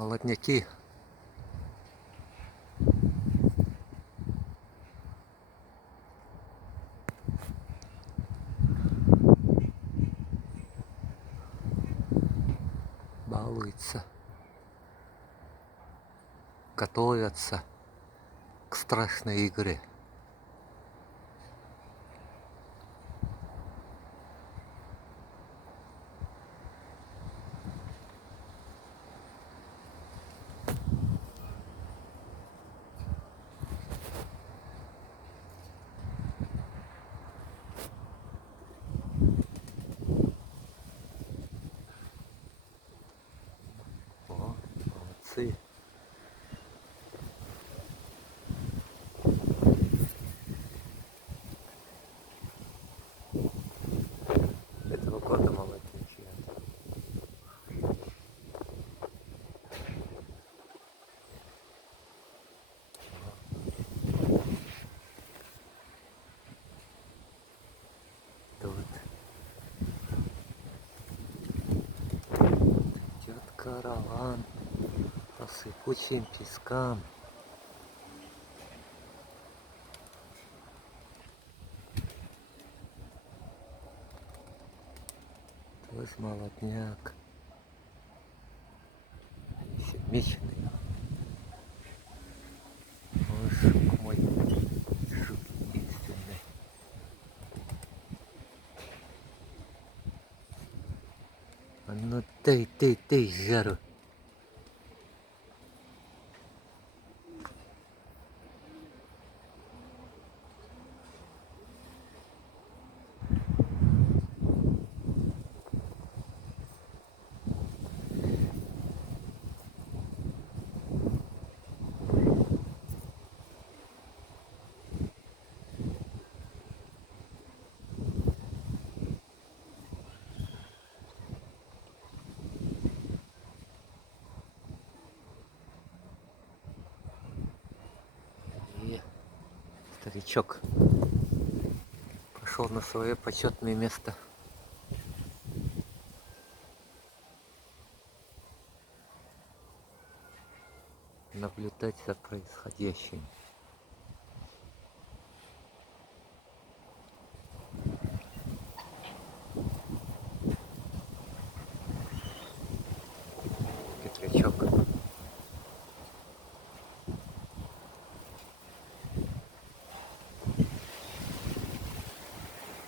Молодняки. Балуются. Готовятся к страшной игре. О, молодцы. Этого года молодняки. Тут идет караван по сыпучим пескам. Тоже молодняк. Они все меченые. Ой, жук мой, жук единственный. А ну ты, жару. И старичок пошел на свое почетное место. Наблюдать за происходящим. Петрячок.